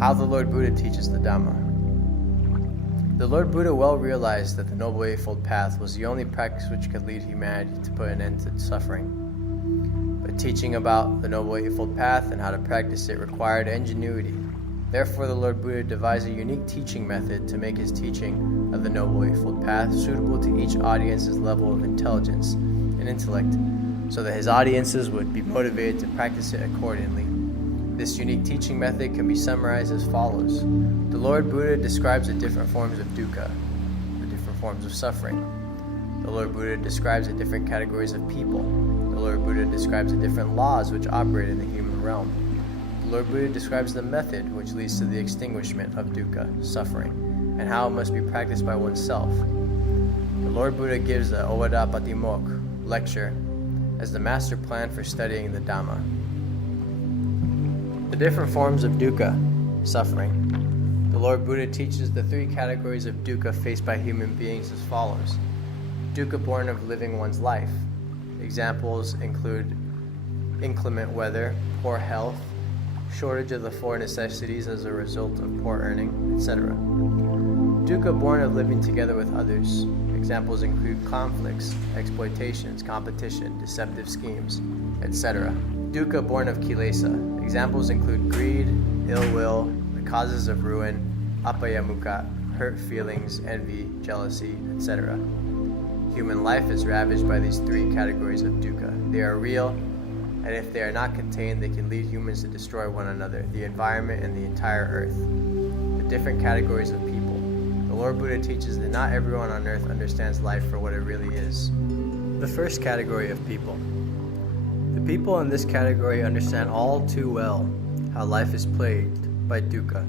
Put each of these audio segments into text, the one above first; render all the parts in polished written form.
How the Lord Buddha teaches the Dhamma. The Lord Buddha well realized that the Noble Eightfold Path was the only practice which could lead humanity to put an end to suffering. But teaching about the Noble Eightfold Path and how to practice it required ingenuity. Therefore, the Lord Buddha devised a unique teaching method to make his teaching of the Noble Eightfold Path suitable to each audience's level of intelligence and intellect, so that his audiences would be motivated to practice it accordingly. This unique teaching method can be summarized as follows. The Lord Buddha describes the different forms of dukkha, the different forms of suffering. The Lord Buddha describes the different categories of people. The Lord Buddha describes the different laws which operate in the human realm. The Lord Buddha describes the method which leads to the extinguishment of dukkha, suffering, and how it must be practiced by oneself. The Lord Buddha gives the Owara Patimoc lecture as the master plan for studying the Dhamma. The different forms of dukkha, suffering. The Lord Buddha teaches the three categories of dukkha faced by human beings as follows. Dukkha born of living one's life. Examples include inclement weather, poor health, shortage of the four necessities as a result of poor earning, etc. Dukkha born of living together with others. Examples include conflicts, exploitations, competition, deceptive schemes, etc. Dukkha born of kilesa. Examples include greed, ill will, the causes of ruin, apayamukha, hurt feelings, envy, jealousy, etc. Human life is ravaged by these three categories of dukkha. They are real, and if they are not contained, they can lead humans to destroy one another, the environment, and the entire earth. The different categories of people. The Lord Buddha teaches that not everyone on earth understands life for what it really is. The first category of people. The people in this category understand all too well how life is plagued by dukkha.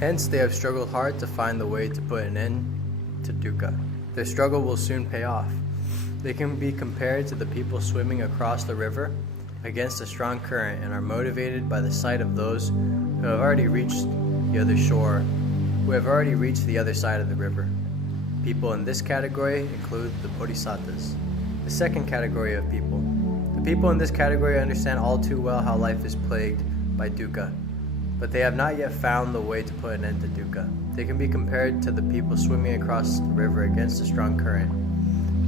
Hence, they have struggled hard to find the way to put an end to dukkha. Their struggle will soon pay off. They can be compared to the people swimming across the river against a strong current and are motivated by the sight of those who have already reached the other shore, who have already reached the other side of the river. People in this category include the bodhisattvas. The second category of people. The people in this category understand all too well how life is plagued by dukkha, but they have not yet found the way to put an end to dukkha. They can be compared to the people swimming across the river against a strong current.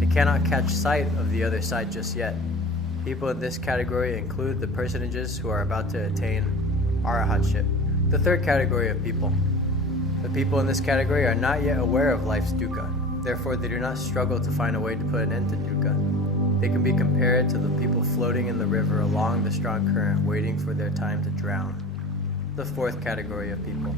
They cannot catch sight of the other side just yet. People in this category include the personages who are about to attain Arahatship. The third category of people. The people in this category are not yet aware of life's dukkha. Therefore, they do not struggle to find a way to put an end to dukkha. They can be compared to the people floating in the river along the strong current, waiting for their time to drown. The fourth category of people.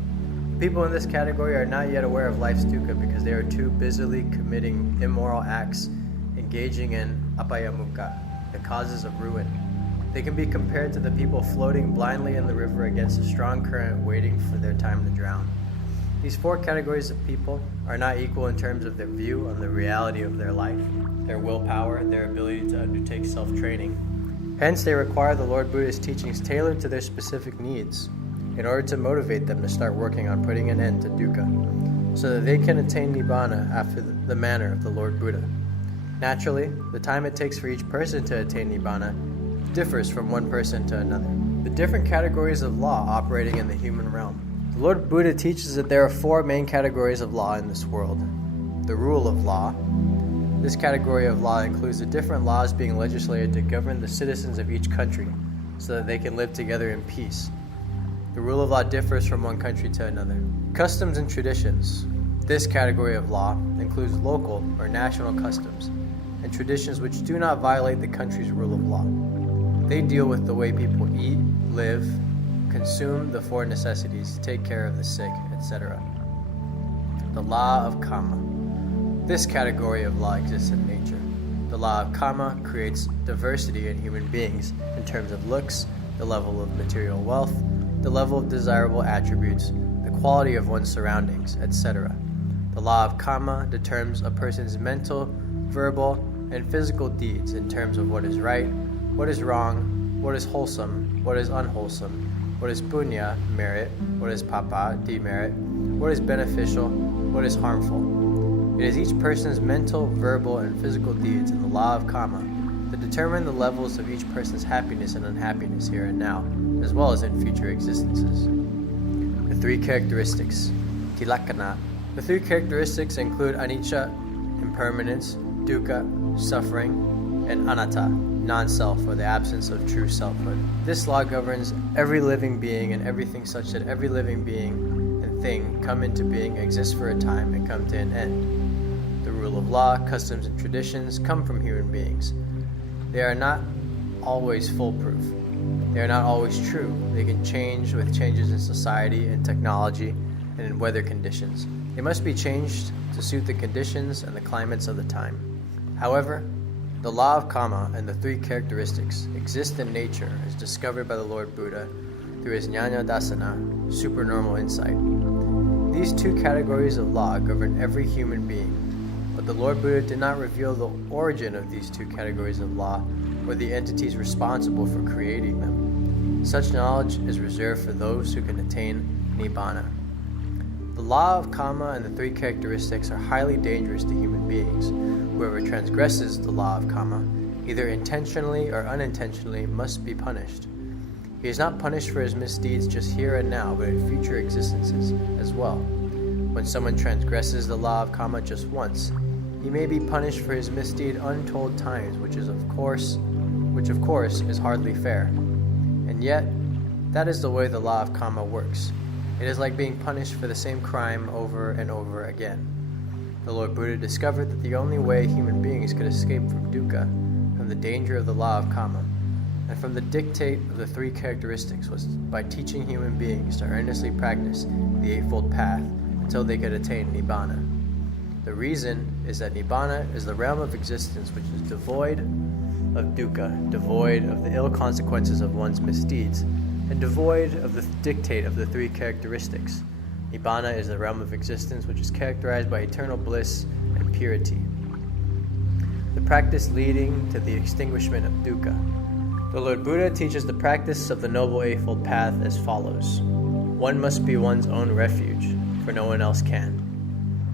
People in this category are not yet aware of life's dukkha because they are too busily committing immoral acts, engaging in apayamukha, the causes of ruin. They can be compared to the people floating blindly in the river against a strong current, waiting for their time to drown. These four categories of people are not equal in terms of their view on the reality of their life, their willpower, their ability to undertake self-training. Hence, they require the Lord Buddha's teachings tailored to their specific needs, in order to motivate them to start working on putting an end to dukkha, so that they can attain nibbana after the manner of the Lord Buddha. Naturally, the time it takes for each person to attain nibbana differs from one person to another. The different categories of law operating in the human realm. The Lord Buddha teaches that there are four main categories of law in this world. The rule of law. This category of law includes the different laws being legislated to govern the citizens of each country, so that they can live together in peace. The rule of law differs from one country to another. Customs and traditions. This category of law includes local or national customs and traditions which do not violate the country's rule of law. They deal with the way people eat, live, consume the four necessities, take care of the sick, etc. The law of karma. This category of law exists in nature. The law of karma creates diversity in human beings in terms of looks, the level of material wealth, the level of desirable attributes, the quality of one's surroundings, etc. The law of karma determines a person's mental, verbal, and physical deeds in terms of what is right, what is wrong, what is wholesome, what is unwholesome, what is punya, merit, what is papa, demerit, what is beneficial, what is harmful. It is each person's mental, verbal, and physical deeds in the law of karma that determine the levels of each person's happiness and unhappiness here and now, as well as in future existences. The three characteristics, tilakkhana. The three characteristics include anicca, impermanence, dukkha, suffering, and anatta, non-self, or the absence of true selfhood. This law governs every living being and everything, such that every living being and thing come into being, exist for a time, and come to an end. The rule of law, customs, and traditions come from human beings. They are not always foolproof. They are not always true. They can change with changes in society and technology and in weather conditions. They must be changed to suit the conditions and the climates of the time. However, the law of karma and the three characteristics exist in nature as discovered by the Lord Buddha through his jnana dasana, supernormal insight. These two categories of law govern every human being, but the Lord Buddha did not reveal the origin of these two categories of law or the entities responsible for creating them. Such knowledge is reserved for those who can attain nibbana. The law of karma and the three characteristics are highly dangerous to human beings. Whoever transgresses the law of karma, either intentionally or unintentionally, must be punished. He is not punished for his misdeeds just here and now, but in future existences as well. When someone transgresses the law of karma just once, he may be punished for his misdeed untold times, which of course is hardly fair. And yet, that is the way the law of karma works. It is like being punished for the same crime over and over again. The Lord Buddha discovered that the only way human beings could escape from dukkha, from the danger of the law of karma, and from the dictate of the three characteristics was by teaching human beings to earnestly practice the Eightfold Path until they could attain nibbana. The reason is that nibbana is the realm of existence which is devoid of dukkha, devoid of the ill consequences of one's misdeeds, and devoid of the dictate of the three characteristics. Nibbana is the realm of existence which is characterized by eternal bliss and purity. The practice leading to the extinguishment of dukkha. The Lord Buddha teaches the practice of the Noble Eightfold Path as follows. One must be one's own refuge, for no one else can.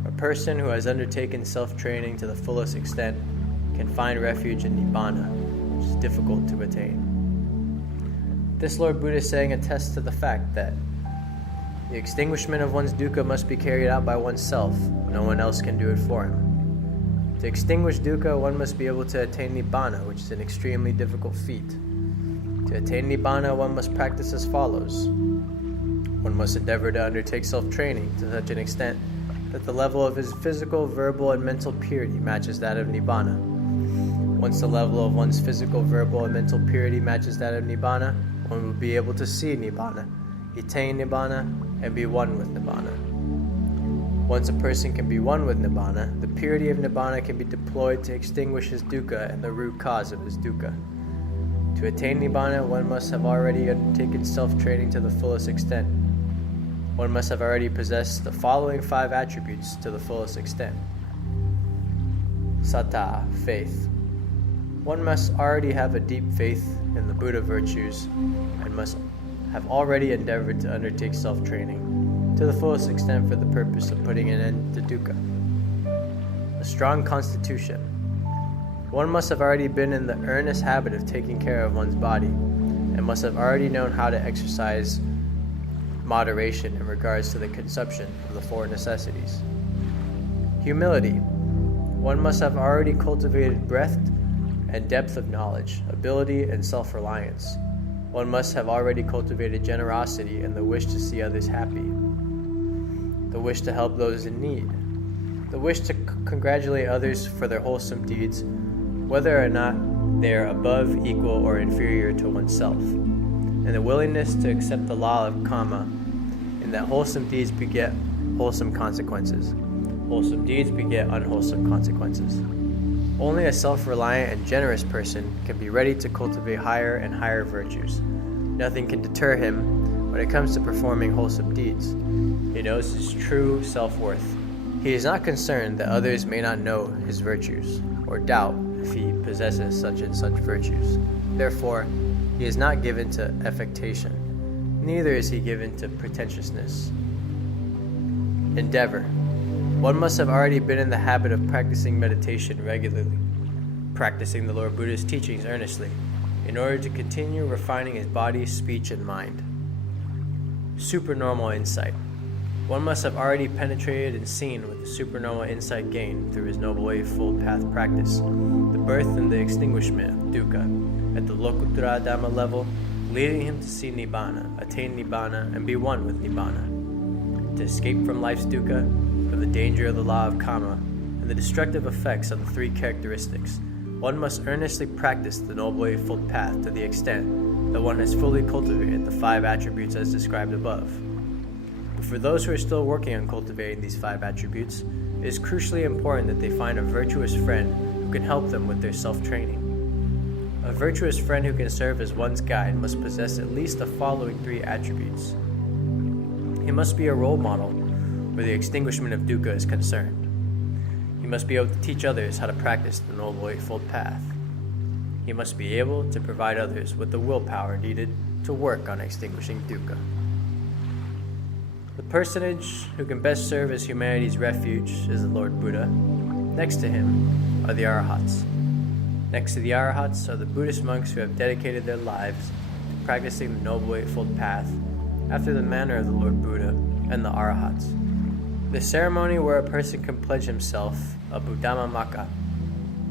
A person who has undertaken self-training to the fullest extent can find refuge in Nibbana, which is difficult to attain. This Lord Buddha's saying attests to the fact that the extinguishment of one's dukkha must be carried out by oneself. No one else can do it for him. To extinguish dukkha, one must be able to attain Nibbana, which is an extremely difficult feat. To attain Nibbana, one must practice as follows. One must endeavor to undertake self-training to such an extent that the level of his physical, verbal, and mental purity matches that of Nibbana. Once the level of one's physical, verbal, and mental purity matches that of Nibbana, one will be able to see Nibbana, attain Nibbana, and be one with Nibbana. Once a person can be one with Nibbana, the purity of Nibbana can be deployed to extinguish his dukkha and the root cause of his dukkha. To attain Nibbana, one must have already undertaken self-training to the fullest extent. One must have already possessed the following 5 attributes to the fullest extent. Satta, faith. One must already have a deep faith in the Buddha virtues and must have already endeavored to undertake self-training to the fullest extent for the purpose of putting an end to dukkha. A strong constitution. One must have already been in the earnest habit of taking care of one's body and must have already known how to exercise moderation in regards to the consumption of the 4 necessities. Humility. One must have already cultivated breadth and depth of knowledge, ability, and self-reliance. One must have already cultivated generosity and the wish to see others happy, the wish to help those in need, the wish to congratulate others for their wholesome deeds, whether or not they are above, equal, or inferior to oneself, and the willingness to accept the law of karma, in that wholesome deeds beget wholesome consequences. Wholesome deeds beget unwholesome consequences. Only a self-reliant and generous person can be ready to cultivate higher and higher virtues. Nothing can deter him when it comes to performing wholesome deeds. He knows his true self-worth. He is not concerned that others may not know his virtues, or doubt if he possesses such and such virtues. Therefore, he is not given to affectation. Neither is he given to pretentiousness. Endeavor. One must have already been in the habit of practicing meditation regularly, practicing the Lord Buddha's teachings earnestly, in order to continue refining his body, speech, and mind. Supernormal insight. One must have already penetrated and seen with the supernormal insight gained through his Noble Eightfold Path practice, the birth and the extinguishment of dukkha at the Lokuttara Dhamma level, leading him to see Nibbana, attain Nibbana, and be one with Nibbana. To escape from life's dukkha, from the danger of the law of karma, and the destructive effects of the three characteristics, one must earnestly practice the Noble Eightfold Path to the extent that one has fully cultivated the 5 attributes as described above. But for those who are still working on cultivating these 5 attributes, it is crucially important that they find a virtuous friend who can help them with their self-training. A virtuous friend who can serve as one's guide must possess at least the following 3 attributes. He must be a role model where the extinguishment of dukkha is concerned. He must be able to teach others how to practice the Noble Eightfold Path. He must be able to provide others with the willpower needed to work on extinguishing dukkha. The personage who can best serve as humanity's refuge is the Lord Buddha. Next to him are the Arahats. Next to the Arahats are the Buddhist monks who have dedicated their lives to practicing the Noble Eightfold Path after the manner of the Lord Buddha and the Arahats. The ceremony where a person can pledge himself a Buddhamamaka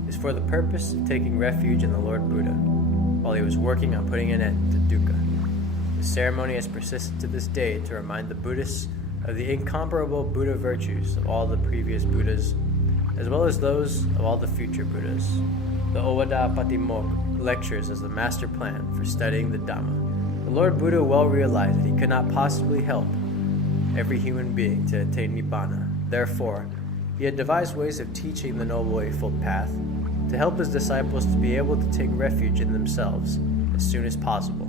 is for the purpose of taking refuge in the Lord Buddha while he was working on putting an end to dukkha. The ceremony has persisted to this day to remind the Buddhists of the incomparable Buddha virtues of all the previous Buddhas, as well as those of all the future Buddhas. The Owara Patimoc lectures as the master plan for studying the Dhamma. The Lord Buddha well realized that he could not possibly help every human being to attain Nibbana. Therefore, he had devised ways of teaching the Noble Eightfold Path to help his disciples to be able to take refuge in themselves as soon as possible.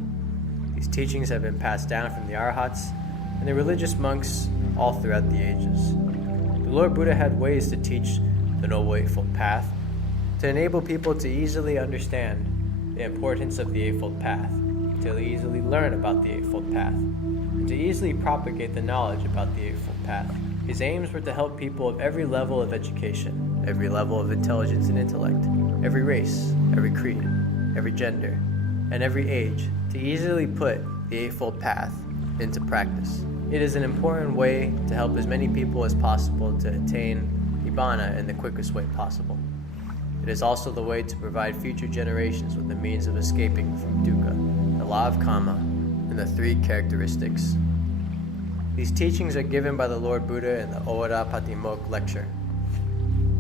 These teachings have been passed down from the Arahats and the religious monks all throughout the ages. The Lord Buddha had ways to teach the Noble Eightfold Path to enable people to easily understand the importance of the Eightfold Path, to easily learn about the Eightfold Path, and to easily propagate the knowledge about the Eightfold Path. His aims were to help people of every level of education, every level of intelligence and intellect, every race, every creed, every gender, and every age to easily put the Eightfold Path into practice. It is an important way to help as many people as possible to attain Nibbana in the quickest way possible. It is also the way to provide future generations with the means of escaping from dukkha, the law of karma, and the 3 characteristics. These teachings are given by the Lord Buddha in the Owara Patimoc lecture.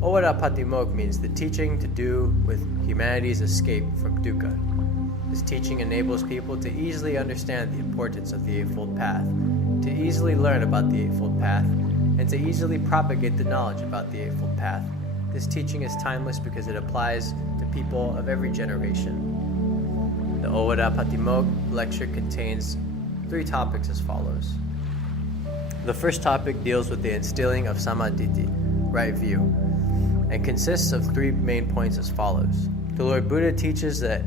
Owara Patimoc means the teaching to do with humanity's escape from dukkha. This teaching enables people to easily understand the importance of the Eightfold Path, to easily learn about the Eightfold Path, and to easily propagate the knowledge about the Eightfold Path. This teaching is timeless because it applies to people of every generation. The Owara Patimoc lecture contains 3 topics as follows. The first topic deals with the instilling of samaditi, right view, and consists of 3 main points as follows. The Lord Buddha teaches that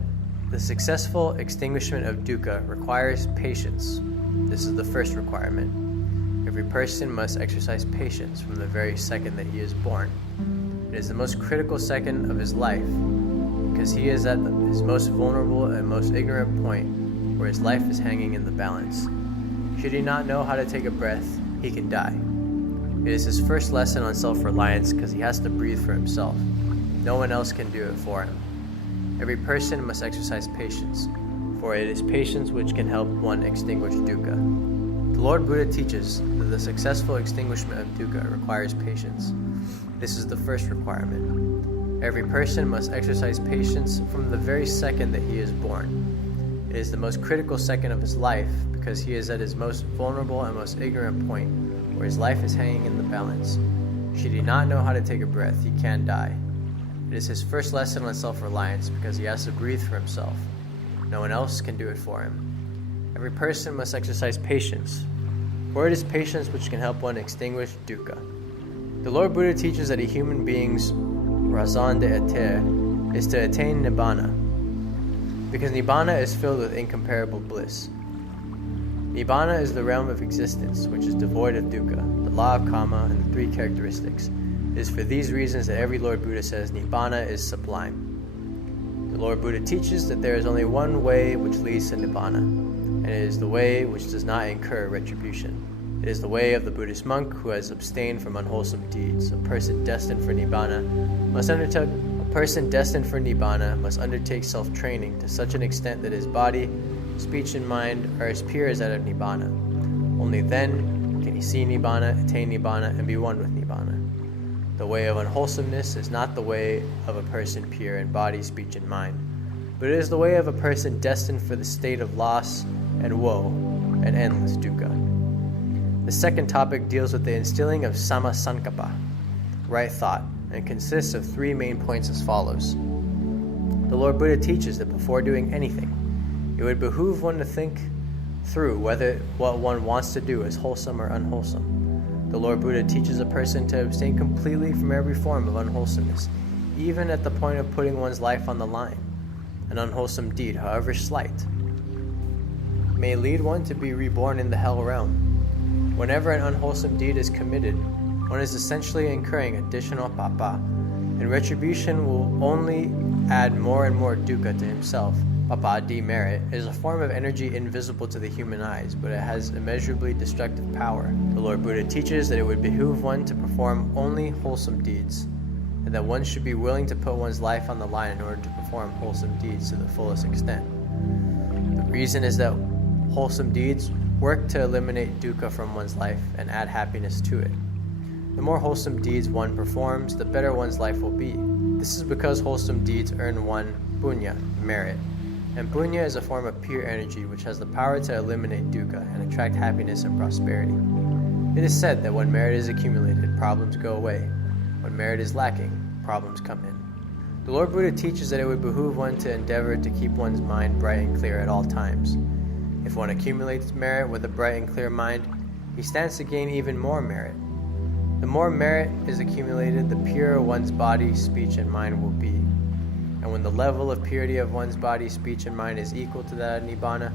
the successful extinguishment of dukkha requires patience. This is the first requirement. Every person must exercise patience from the very second that he is born. It is the most critical second of his life because he is at his most vulnerable and most ignorant point where his life is hanging in the balance. Should he not know how to take a breath, he can die. It is his first lesson on self-reliance because he has to breathe for himself. No one else can do it for him. Every person must exercise patience, for it is patience which can help one extinguish dukkha. The Lord Buddha teaches that the successful extinguishment of dukkha requires patience. This is the first requirement. Every person must exercise patience from the very second that he is born. It is the most critical second of his life because he is at his most vulnerable and most ignorant point where his life is hanging in the balance. Should he not know how to take a breath, he can die. It is his first lesson on self-reliance because he has to breathe for himself. No one else can do it for him. Every person must exercise patience, for it is patience which can help one extinguish dukkha. The Lord Buddha teaches that a human being's raison d'être is to attain Nibbana, because Nibbana is filled with incomparable bliss. Nibbana is the realm of existence which is devoid of dukkha, the law of karma, and the 3 characteristics. It is for these reasons that every Lord Buddha says Nibbana is sublime. The Lord Buddha teaches that there is only one way which leads to Nibbana, and it is the way which does not incur retribution. It is the way of the Buddhist monk who has abstained from unwholesome deeds. A person destined for Nibbana must undertake self-training to such an extent that his body, speech, and mind are as pure as that of Nibbana. Only then can he see Nibbana, attain Nibbana, and be one with Nibbana. The way of unwholesomeness is not the way of a person pure in body, speech, and mind, but it is the way of a person destined for the state of loss and woe and endless dukkha. The second topic deals with the instilling of sama sankappa, right thought, and consists of three main points as follows. The Lord Buddha teaches that before doing anything, it would behoove one to think through whether what one wants to do is wholesome or unwholesome. The Lord Buddha teaches a person to abstain completely from every form of unwholesomeness, even at the point of putting one's life on the line. An unwholesome deed, however slight, may lead one to be reborn in the hell realm. Whenever an unwholesome deed is committed, one is essentially incurring additional papa, and retribution will only add more and more dukkha to himself. Papa, demerit, is a form of energy invisible to the human eyes, but it has immeasurably destructive power. The Lord Buddha teaches that it would behoove one to perform only wholesome deeds, and that one should be willing to put one's life on the line in order to perform wholesome deeds to the fullest extent. The reason is that wholesome deeds work to eliminate dukkha from one's life and add happiness to it. The more wholesome deeds one performs, the better one's life will be. This is because wholesome deeds earn one punya, merit, and punya is a form of pure energy which has the power to eliminate dukkha and attract happiness and prosperity. It is said that when merit is accumulated, problems go away. When merit is lacking, problems come in. The Lord Buddha teaches that it would behoove one to endeavor to keep one's mind bright and clear at all times. If one accumulates merit with a bright and clear mind, he stands to gain even more merit. The more merit is accumulated, the purer one's body, speech, and mind will be. And when the level of purity of one's body, speech, and mind is equal to that of Nibbana,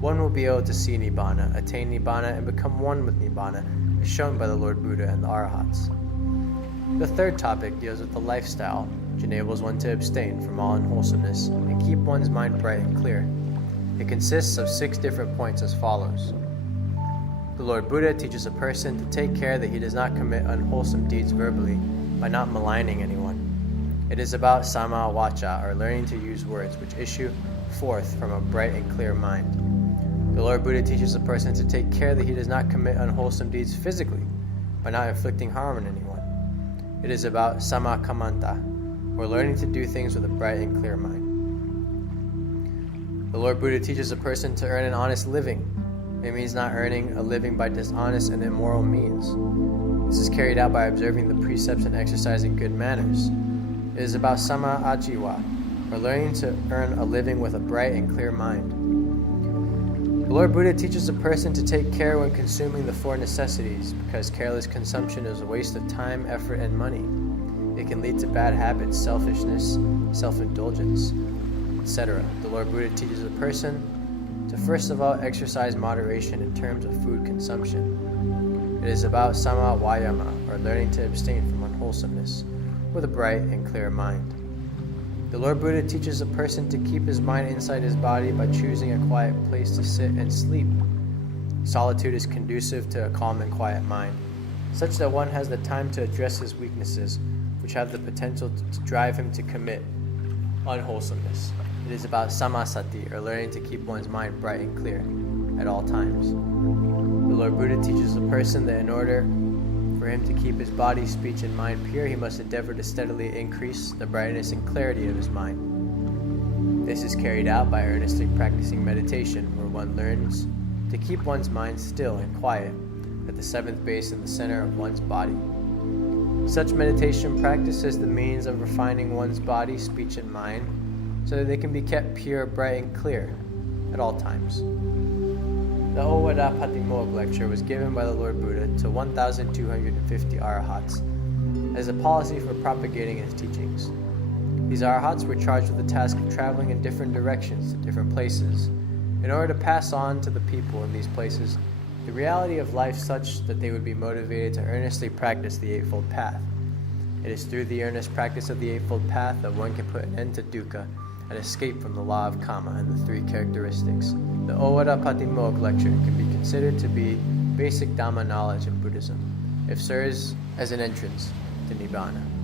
one will be able to see Nibbana, attain Nibbana, and become one with Nibbana, as shown by the Lord Buddha and the Arahats. The third topic deals with the lifestyle, which enables one to abstain from all unwholesomeness and keep one's mind bright and clear. It consists of 6 different points as follows. The Lord Buddha teaches a person to take care that he does not commit unwholesome deeds verbally by not maligning anyone. It is about sama vaca, or learning to use words which issue forth from a bright and clear mind. The Lord Buddha teaches a person to take care that he does not commit unwholesome deeds physically by not inflicting harm on anyone. It is about sama kamanta, or learning to do things with a bright and clear mind. The Lord Buddha teaches a person to earn an honest living. It means not earning a living by dishonest and immoral means. This is carried out by observing the precepts and exercising good manners. It is about sama ajiwa, or learning to earn a living with a bright and clear mind. The Lord Buddha teaches a person to take care when consuming the 4 necessities, because careless consumption is a waste of time, effort, and money. It can lead to bad habits, selfishness, self-indulgence, etc. The Lord Buddha teaches a person to first of all exercise moderation in terms of food consumption. It is about sama vayama, or learning to abstain from unwholesomeness, with a bright and clear mind. The Lord Buddha teaches a person to keep his mind inside his body by choosing a quiet place to sit and sleep. Solitude is conducive to a calm and quiet mind, such that one has the time to address his weaknesses, which have the potential to drive him to commit unwholesomeness. It is about samasati, or learning to keep one's mind bright and clear at all times. The Lord Buddha teaches a person that in order for him to keep his body, speech, and mind pure, he must endeavor to steadily increase the brightness and clarity of his mind. This is carried out by earnestly practicing meditation, where one learns to keep one's mind still and quiet at the 7th base in the center of one's body. Such meditation practice is the means of refining one's body, speech, and mind so that they can be kept pure, bright, and clear at all times. The Owara Patimoc lecture was given by the Lord Buddha to 1,250 Arahats as a policy for propagating his teachings. These Arahats were charged with the task of traveling in different directions to different places in order to pass on to the people in these places the reality of life such that they would be motivated to earnestly practice the Eightfold Path. It is through the earnest practice of the Eightfold Path that one can put an end to dukkha and escape from the law of karma and the three characteristics. The Owara Patimoc lecture can be considered to be basic Dhamma knowledge in Buddhism. It serves as an entrance to Nibbana.